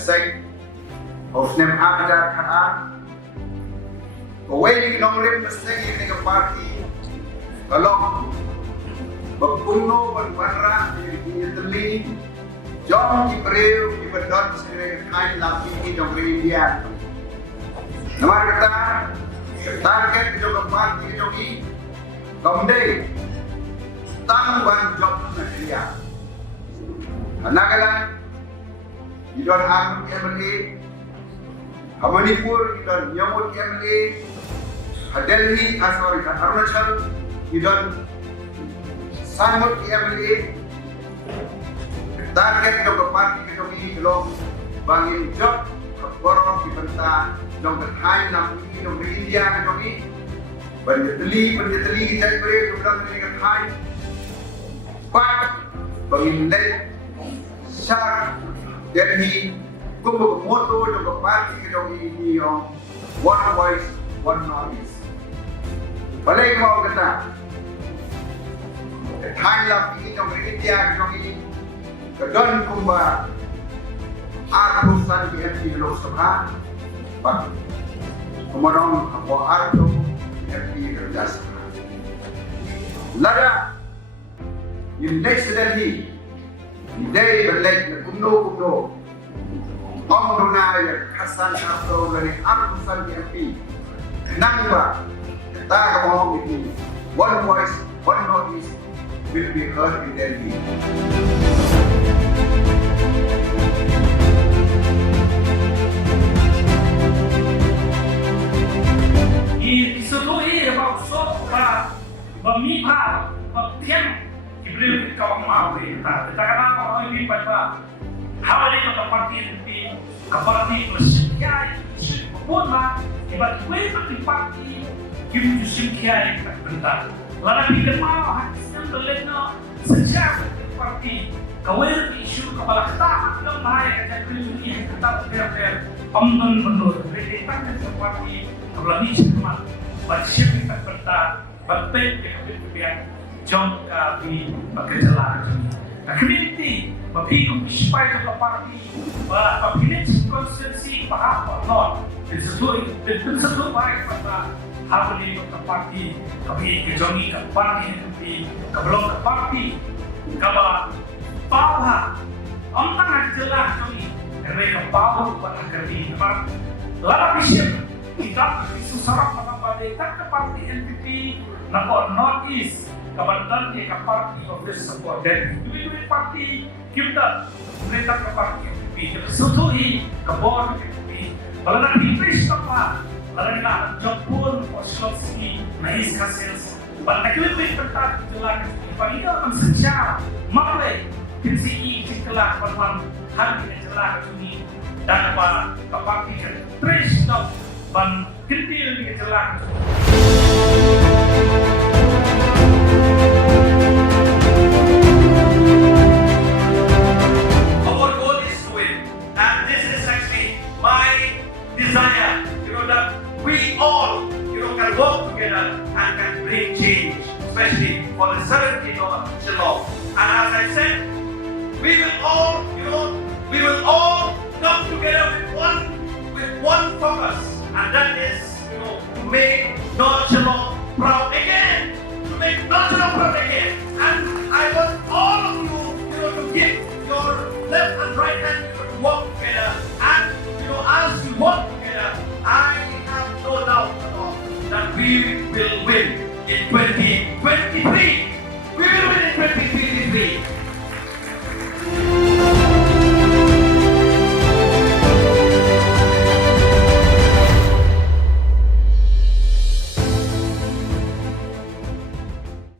seng of nem abda kata Kawei nongrim seng ini ke parti kalau berkuno wanrah jingtylli jong briew kiba sering thaiñ lynti nongrim India. Nama kata target juga parti jogi komde tang wan job India. Nagaland idon ang MLA Manipur idon nyamut MLA Delhi Arunachal idon sangot MLA target ke parti ke kami belum bangin job borong di benta dong thaiñ lynti dong India ke kami penjateli kita beri kemudian dari thaiñ pak bangin net syar Delhi kumpul moto dong parti ke kami ini one voice one noise. Balik mau kata thaiñ lynti dong India ke kami kedon kumba arhusan MP Lok Sabha pak kemudian apa MP Kerja Sabha lada indeks Delhi indeks belek kumno om dunaya Hasan atau dari arhusan MP nangba tak mau ini one voice one noise will be heard in Delhi. Disetujui about soal pemipah pemkian diberi kawan Mawlai. Kita katakan orang ini pada hal ini ke parti NPP ke parti bersekian pun tiba-tiba di parti kim sekian bentar. Lalu kita mau hasilnya berlena sejak parti Kawei isu kepala ketat dalam naik dan kritik ketat ter omnon menurut berita seperti kebelah semua baca kita berita berpet kemudian jong di Meghalaya. Kritik bagi supaya ke parti pilihan konstitusi Bah Ransom Sutnga baik pada hal ini ke parti kami kejongi ke parti NPP kebelum ke parti kaba Bah tengah jelas kami mereka bawa pada kerja tempat lalu siap kita susah pada ke parti NPP nakon North East kabardan ke parti of the support dan dua parti kita mereka ke parti NPP setujui ke board NPP kalau nak dipilih apa kalau nak jemput posisi naik kasus banyak lebih ketat jelas bagi orang secara Mawlai PCI setelah pertemuan hari ini jelas ini dan parti trace stop dan kentil ini jelas. Our goal is to win, and this is actually my desire. That we all, can work together and can bring change, especially for the 17th North Shillong. And as I said, we will all come together with one focus, and that is, to make North Shillong proud again, And I want all of you, to give your left and right hand to work together, and as you work together, I have no doubt at all that we will win in 20